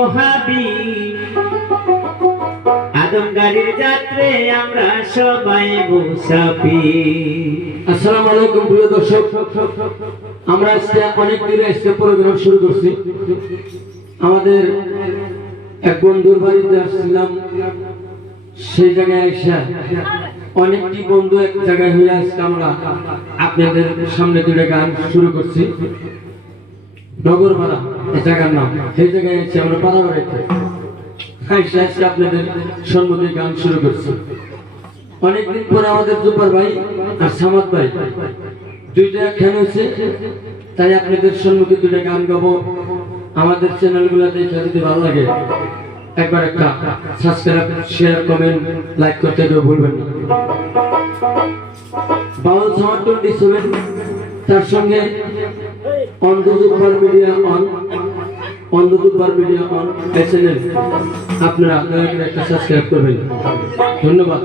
মহাবীর আদমগাড়ির যাত্রে আমরা সবাই মুসাফির। আসসালামু আলাইকুম প্রিয় দর্শক, আমরা আজকে অনেক দূরে আজকে প্রোগ্রাম শুরু করছি। আমাদের এক বন্ধুর বাড়িতে আসছিলাম, সেই জায়গায় এসে অনেকটি বন্ধু এক জায়গায় হয়ে আজকে আমরা আপনাদের সামনে দূরে গান শুরু করছি। নগরপাড়া এই জায়গার নাম, সেই জায়গায় এসে আমরা পাড়া বাড়িতে আজকে আপনাদের সম্মুখে গান শুরু করছি। অনেকদিন পরে আমাদের জুপার ভাই আর সামাদ ভাই দুইটা খেলা হয়েছে, তাই আপনাদের সম্মুখে দুইটা গান গাবো। আমাদের চ্যানেলগুলো দেখে যদি ভালো লাগে একবার একটা সাবস্ক্রাইব, শেয়ার, কমেন্ট, লাইক করতে কেউ ভুলবেন না। বাউল সাউন্ড 27, তার সঙ্গে অন্ধজুপার মিডিয়া অন, অন্ধজুপার মিডিয়া অন চ্যানেল আপনারা দয়া করে একটা সাবস্ক্রাইব করবেন। ধন্যবাদ।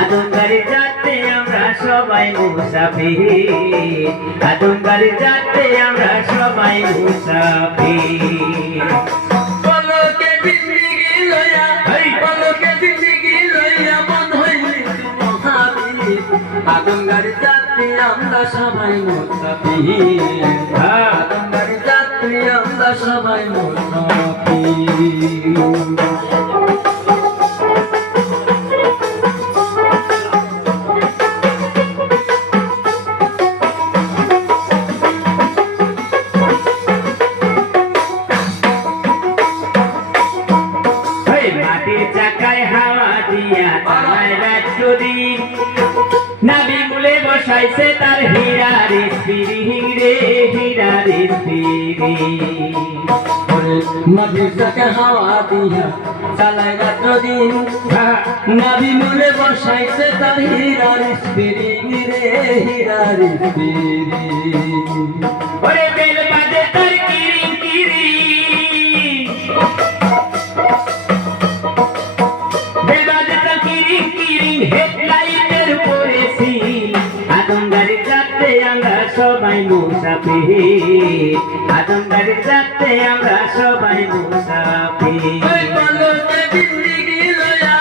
আদমগাড়ির যাত্রে আমরা সবাই মুসাফির, আদমগাড়ির যাত্রে আমরা সবাই মুসাফির। পলকে জিন্দেগি লয়া, পলকে জিন্দেগি লয়া মন হইলি মহাবীর, আদমগাড়ির যাত্রী আমরা সবাই মুসাফির, আদমগাড়ির যাত্রী আমরা সবাই মুসাফির। নাবি মূলে বসাইছে তার হীরার স্পিরিং রে, হীরার স্পিরিং। মাটির চাকা হাওয়া দিয়া চালায় রাত্র দিন, নাবি মূলে বসাইছে তার হীরার স্পিরিং রে, হীরার স্পিরিং। ওরে বেল বাজে তার কিরিং কিরিং, বেল বাজে তার কিরিং কিরিং, হেডলাইটের পরেছি। আদমগাড়ির যাত্রে আমরা সবাই মুসাফির, আদমগাড়ির যাত্রে আমরা সবাই মুসাফির। পলকে জিন্দেগি লয়া,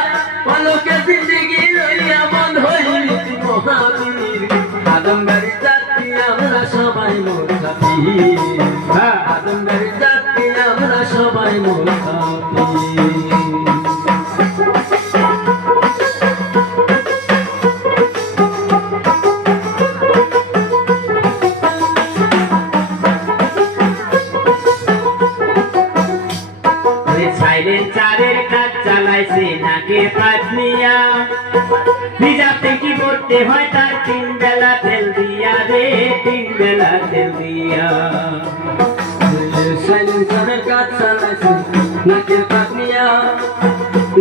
পলকে জিন্দেগি লয়া মন হইলি মহাবীর, আদমগাড়ির যাত্রী আমরা সবাই মুসাফির, আদমগাড়ির যাত্রী আমরা সবাই মুসাফির। সাইলেন্সারের কাজ চালাইছে নাকে পাতনিয়া, রিজার্ভে কি করতে হয় তার 3 বেলা তেল দিয়া রে, 3 বেলা তেল দিয়া। সাইলেন্সারের কাজ চালাইছে নাকের পাতনিয়া,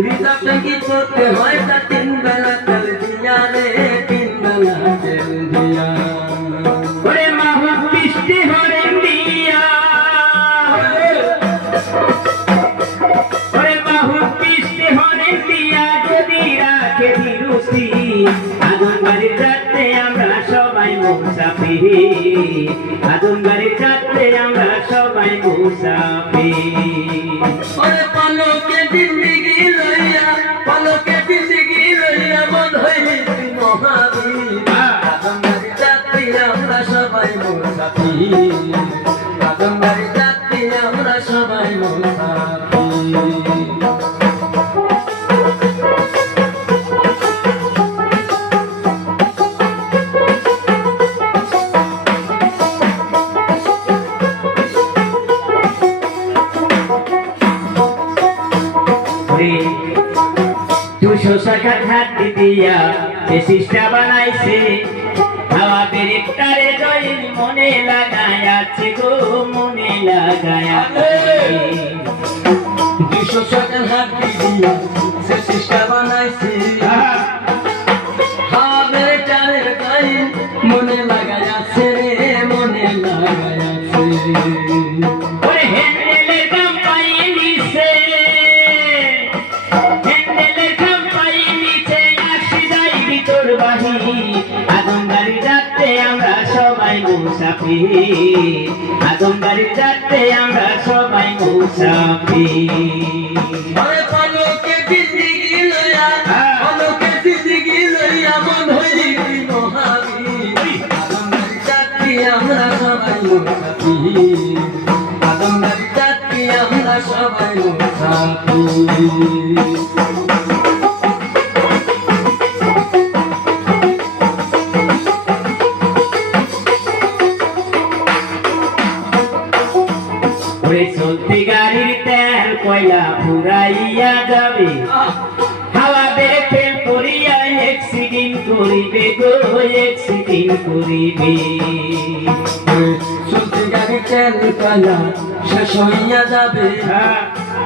রিজার্ভ ট্যাঙ্কি করতে হয় তার 3 বেলা তেল দিয়া রে, 3 বেলা তেল দিয়া। ওরে মাহু বৃষ্টি হরেন দিয়া, ওরে মাহু বৃষ্টি হরেন দিয়া যদি রাখে বিরুষি। আদমগাড়ির যাত্রে আমরা সবাই মুসাফির, আদমগাড়ির যাত্রে আমরা সবাই মুসাফির। ওরে পলকে জিন্দেগি লইয়া, পলকে জিন্দেগি লইয়া মন হইলি মহাবীর, আদমগাড়ির যাত্রী আমরা সবাই মুসাফির, আদমগাড়ির যাত্রী আমরা সবাই মুসাফির। দুশো শাখার হাতি দিয়া যে সিস্টা বানাইছে, হাওয়া বেরেকটারে জয়ের মনে লাগায় আছে গো, মনে লাগায় আছে। 200 টাকার হাতি দিয়া সে সিস্টা বানাইছে, হাওয়া বেরেকটারে জয়ের মনে লাগায় আছে রে, মনে লাগায় আছে। ওরে হ্যান্ডেলের দাম পাই নিছে, হ্যান্ডেলের দাম পাই নিছে, আসি যাই মুসাফির আদমবাড়ির যাত্রে আমরা সবাই মুসাফির আরে পলকে জিন্দেগি লইয়া পলকে জিন্দেগি লইয়া মন হইলি তুই মহাবীর আদমবাড়ির যাত্রী আমরা সবাই মুসাফির আদমবাড়ির যাত্রী আমরা সবাই মুসাফির ওরে চলতি গাড়ির তেল কয়লা ফুরাইয়া যাবে হাওয়া বেড়ে ফেল করিয়া এক্সিডেন্ট করিবে গো এক্সিডেন্ট করিবে চলতি গাড়ি তেল কয়লা শেষ হইয়া যাবে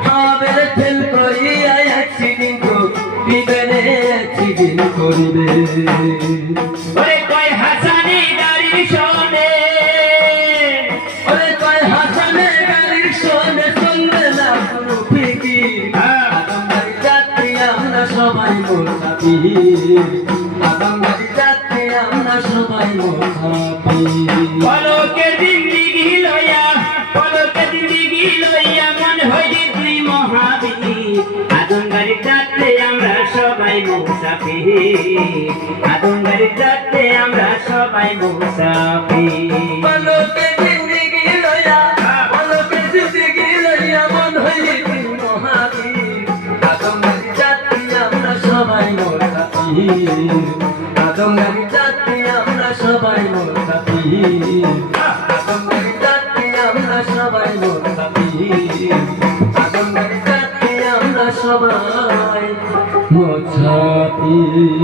হবে ফেল করিয়া অ্যাক্সিডেন্ট করিবে রে অ্যাক্সিডেন্ট করিবে ওরে কয় হাসানি গাড়ির শোনে ওরে কয় হাসানে গাড়ির শোনে চলবে না কোনো ফিকির আদমবাড়ির যাত্রী আমরা সবাই মুসাফির আদমবাড়ির যাত্রী আমরা সবাই মুসাফির পলকে জিন্দিগি লইয়া মন হইলি তুই মহাবীর আদমবাড়ির যাত্রে আমরা সবাই মুসাফির আদমবাড়ির যাত্রে আমরা সবাই মুসাফির পলকে জিন্দেগি লইয়া পলকে জিন্দেগি লইয়া মন হইলি তুই মহাবীর আদমবাড়ির যাত্রী আমরা সবাই মুসাফির আদমবাড়ির যাত্রী আমরা সবাই মুসাফির আদমবাড়ির যাত্রী আমরা সবাই মুসাফির আদমবাড়ির যাত্রী আমরা সবাই মুসাফির